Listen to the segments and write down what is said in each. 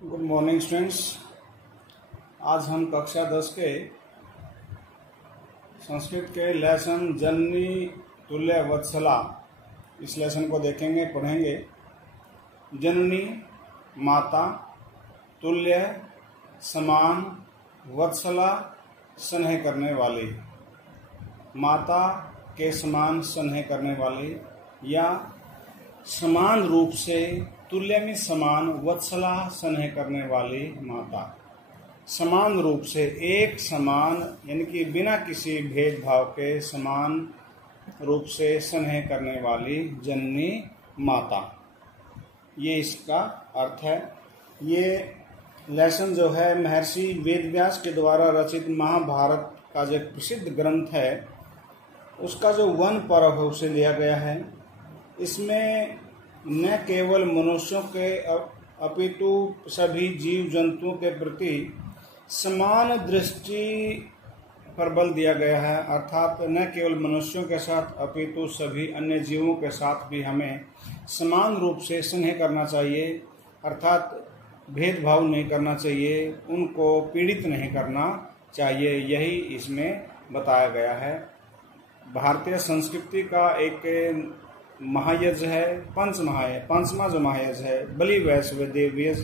Good morning students. आज हम कक्षा 10 के संस्कृत के लेसन जननी तुल्य वत्सला इस लेसन को देखेंगे, पढ़ेंगे। जननी माता, तुल्य समान, वत्सला स्नेह करने वाली, माता के समान स्नेह करने वाली या समान रूप से, तुल्य में समान, वत्सला स्नेह करने वाली माता। समान रूप से, एक समान यानी कि बिना किसी भेदभाव के समान रूप से स्नेह करने वाली जननी माता, ये इसका अर्थ है। ये लेसन जो है महर्षि वेदव्यास के द्वारा रचित महाभारत का जो प्रसिद्ध ग्रंथ है उसका जो वन पर्व है उसे लिया गया है। इसमें न केवल मनुष्यों के अपितु सभी जीव जंतुओं के प्रति समान दृष्टि पर बल दिया गया है, अर्थात न केवल मनुष्यों के साथ अपितु सभी अन्य जीवों के साथ भी हमें समान रूप से स्नेह करना चाहिए, अर्थात भेदभाव नहीं करना चाहिए, उनको पीड़ित नहीं करना चाहिए, यही इसमें बताया गया है। भारतीय संस्कृति का एक महायज्ञ है, पांचवा जो महायज्ञ है बलि वैश्व देव यज्ञ,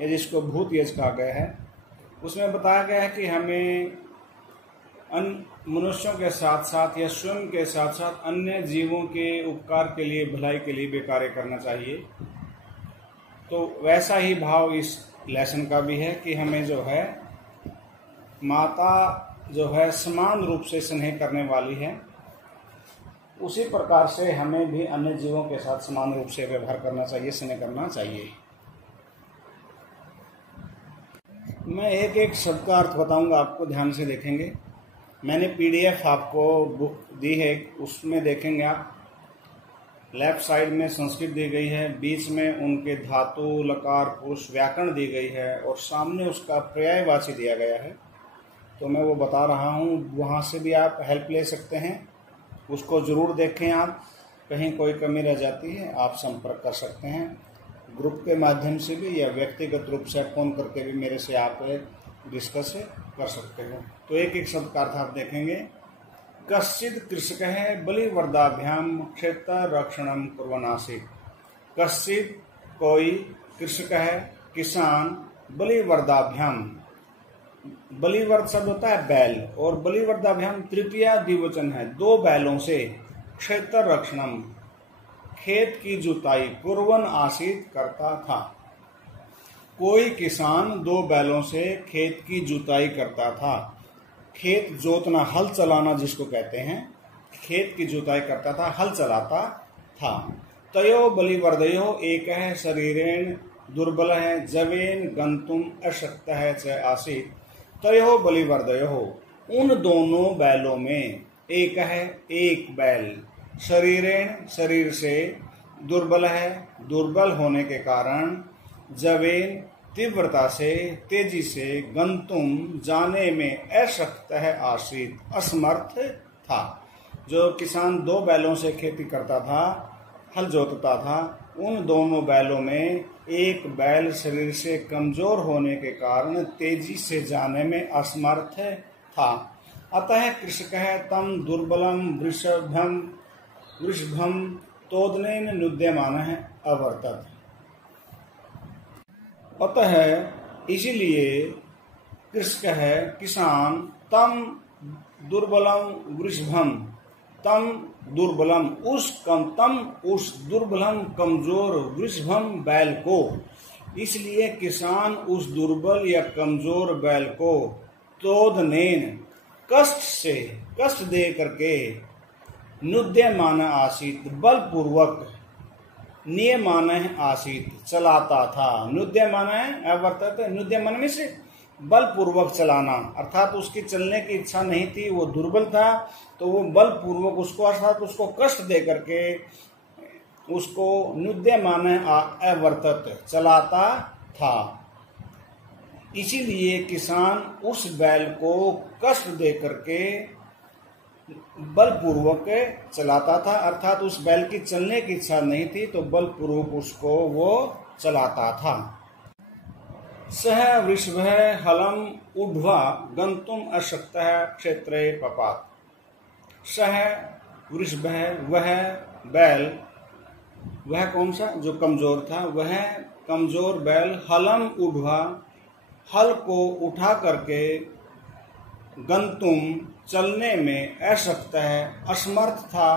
या जिसको भूत यज्ञ कहा गया है, उसमें बताया गया है कि हमें मनुष्यों के साथ साथ या स्वयं के साथ साथ अन्य जीवों के उपकार के लिए, भलाई के लिए भी कार्य करना चाहिए। तो वैसा ही भाव इस लेसन का भी है कि हमें जो है माता जो है समान रूप से स्नेह करने वाली है, उसी प्रकार से हमें भी अन्य जीवों के साथ समान रूप से व्यवहार करना चाहिए, स्नेह करना चाहिए। मैं एक एक शब्द का अर्थ बताऊंगा, आपको ध्यान से देखेंगे। मैंने पीडीएफ आपको बुक दी है, उसमें देखेंगे आप। लेफ्ट साइड में संस्कृत दी गई है, बीच में उनके धातु, लकार, पुरुष, व्याकरण दी गई है और सामने उसका पर्यायवाची दिया गया है। तो मैं वो बता रहा हूँ, वहाँ से भी आप हेल्प ले सकते हैं, उसको जरूर देखें। आप कहीं कोई कमी रह जाती है आप संपर्क कर सकते हैं, ग्रुप के माध्यम से भी या व्यक्तिगत रूप से फोन करके भी मेरे से आप डिस्कस कर सकते हो। तो एक एक शब्द का अर्थ आप देखेंगे। कश्चित् कृषकः बलिवर्दाभ्याम क्षेत्र रक्षणम कुर्वन्नासीत्। कश्चित् कोई, कृषक है किसान, बलिवर्दाभ्याम, बलिवर्द शब्द होता है बैल, और बलिवर्दाभ्याम तृतीया द्विवचन है, दो बैलों से, क्षेत्र रक्षणम खेत की जुताई, कुर्वन आसीत करता था। कोई किसान दो बैलों से खेत की जुताई करता था। खेत जोतना, हल चलाना जिसको कहते हैं, खेत की जुताई करता था, हल चलाता था। तयो बलिवर्दयो एक है शरीरेण दुर्बल है जवेन गंतुम अशक्त है च आसीत। तयो बलिवर्दयो, उन दोनों बैलों में, एक है एक बैल, शरीरेण शरीर से, दुर्बल है दुर्बल होने के कारण, जवेन तीव्रता से, तेजी से, गंतुम जाने में, अशक्त है आश्रित असमर्थ था। जो किसान दो बैलों से खेती करता था, हल जोतता था, उन दोनों बैलों में एक बैल शरीर से कमजोर होने के कारण तेजी से जाने में असमर्थ था। अतः कृषकः तम दुर्बलम वृषभम तोदनेन नुद्यमानः अवर्तत। अतः इसलिए कृषकः किसान, तम दुर्बलम वृषभम, तम दुर्बलम उस दुर्बलम कमजोर, वृषभम बैल को, इसलिए किसान उस दुर्बल या कमजोर बैल को, तोदनेन कष्ट से, कष्ट दे करके, नुद्यमान आसीत बलपूर्वक, नियमान आसीत चलाता था। नुद्यमान अवर्तत, नुद्यमान में से बलपूर्वक चलाना, अर्थात उसकी चलने की इच्छा नहीं थी, वो दुर्बल था, तो वो बलपूर्वक उसको, अर्थात उसको कष्ट दे करके उसको नुद्यमान अवर्तत चलाता था। इसीलिए किसान उस बैल को कष्ट दे करके बलपूर्वक चलाता था, अर्थात उस बैल की चलने की इच्छा नहीं थी तो बलपूर्वक उसको वो चलाता था। सह वृषभः हलम ऊढ्वा गंतुम अशक्तः क्षेत्रे पपात। सह वृषभः, वह बैल, वह कौन सा, जो कमजोर था, वह कमजोर बैल हलम ऊढ्वा, हल को उठा करके, गंतुम चलने में, अशक्तः असमर्थ था,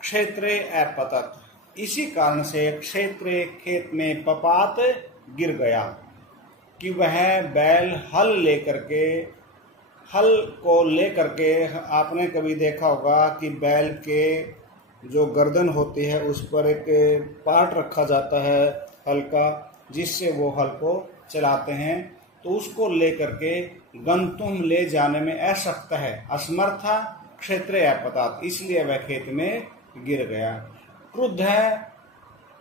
क्षेत्रे अपतत इसी कारण से क्षेत्रे खेत में, पपात गिर गया, कि वह बैल हल को लेकर के, आपने कभी देखा होगा कि बैल के जो गर्दन होती है उस पर एक पार्ट रखा जाता है हल का, जिससे वो हल को चलाते हैं, तो उसको लेकर के गंतुम ले जाने में अशक्त है, असमर्थ था, क्षेत्रे अपतात इसलिए वह खेत में गिर गया। क्रुद्ध है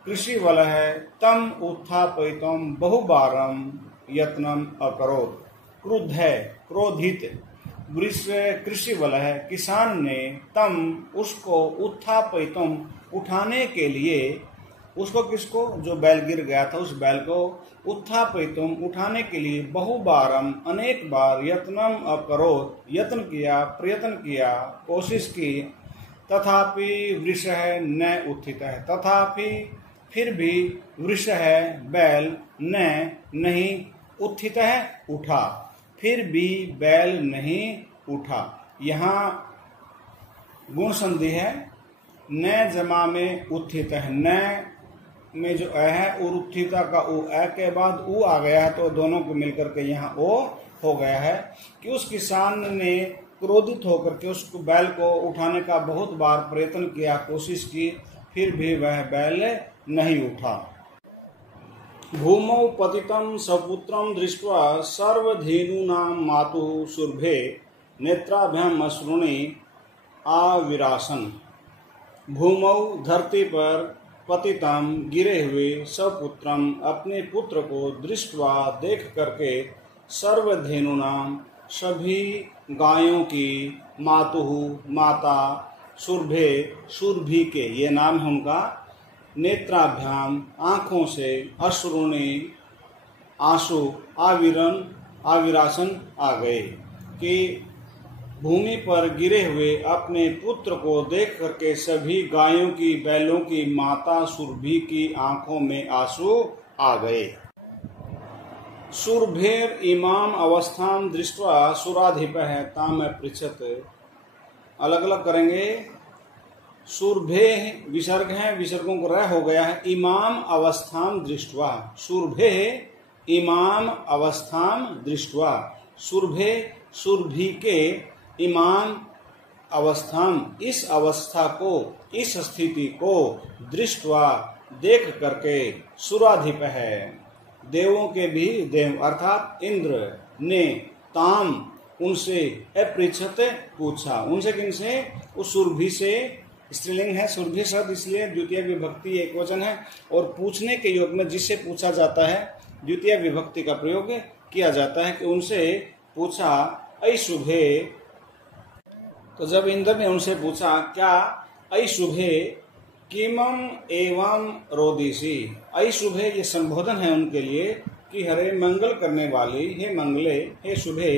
कृषि वल है तम उत्थापयितुम बहुबारम यत्नम अकरोत्। क्रुद्ध है क्रोधित, कृषि वल है किसान ने, तम उसको, उत्थापयितुम उठाने के लिए, उसको किसको, जो बैल गिर गया था उस बैल को, उत्थापयितुम उठाने के लिए, बहुबारम अनेक बार, यत्नम अकरोत् यत्न किया, प्रयत्न किया, कोशिश की, तथापि वृषः न उत्थितः, तथापि फिर भी वृषः बैल न नहीं, उत्थितः उठा, फिर भी बैल नहीं उठा। यहाँ गुण संधि है, न जमा में उत्थित है, न में जो अ है और उत्थिता का उ, अ के बाद उ आ गया है, तो दोनों को मिलकर के यहाँ ओ हो गया है, कि उस किसान ने क्रोधित होकर के उस बैल को उठाने का बहुत बार प्रयत्न किया, कोशिश की, फिर भी वह बैल नहीं उठा। भूमौ पतितं सपुत्रं दृष्ट्वा सर्वधेनूनां मातुः सुरभे नेत्राभ्याम अश्रुणि आविरासन। भूमौ धरती पर, पतितम गिरे हुए, सपुत्रम अपने पुत्र को, दृष्ट्वा देख करके, सर्वधेनुनाम सभी गायों की, मातुः माता, सुरभे सुरभि के, ये नाम है उनका, नेत्राभ्याम आंखों से, अश्रुणि आंसू, आविरासन आ गए, कि भूमि पर गिरे हुए अपने पुत्र को देख करके सभी गायों की, बैलों की माता सुरभि की आंखों में आंसू आ गए। सुरभेर इमाम अवस्थाम दृष्ट्वा सुराधिपः ताम पृच्छत। अलग अलग करेंगे। सुरभे विसर्ग है, विसर्गों को रह हो गया है। इमाम अवस्थाम दृष्ट्वा, सुरभे इमाम अवस्थाम दृष्ट्वा, सुरभे सुरभि के, इमाम अवस्थाम इस अवस्था को, इस स्थिति को, दृष्ट्वा देख करके, सुराधिप है देवों के भी देव अर्थात इंद्र ने, ताम उनसे, अपृच्छत पूछा, उनसे किनसे, उस सुरभि से, स्त्रीलिंग है सुरभि शब्द इसलिए द्वितीय विभक्ति एक वचन है, और पूछने के योग में जिससे पूछा जाता है द्वितीय विभक्ति का प्रयोग किया जाता है, कि उनसे पूछा अशुभे। तो जब इंद्र ने उनसे पूछा क्या अशुभे किमम एवं रोदिसी, अशुभे ये संबोधन है उनके लिए कि हरे मंगल करने वाली, हे मंगले, हे शुभे,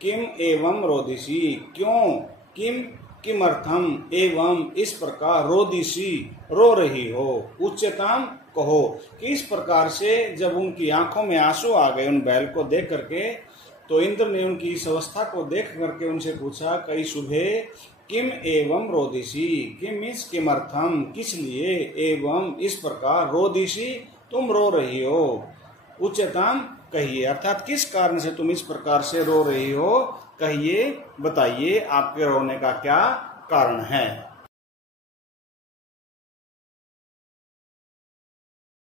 किम एवं रोदिसी क्यों, किम किमर्थम एवं इस प्रकार, रोदिसी रो रही हो, उच्चतम कहो, कि इस प्रकार से जब उनकी आंखों में आंसू आ गए उन बैल को देख करके, तो इंद्र ने उनकी इस अवस्था को देख करके उनसे पूछा कई शुभे किम एवं रोदिसी, किम मीन्स किमर्थम किस लिए, एवं इस प्रकार, रोदिसी तुम रो रही हो, उच्चतम कहिए अर्थात किस कारण से तुम इस प्रकार से रो रही हो, कहिए बताइए आपके रोने का क्या कारण है।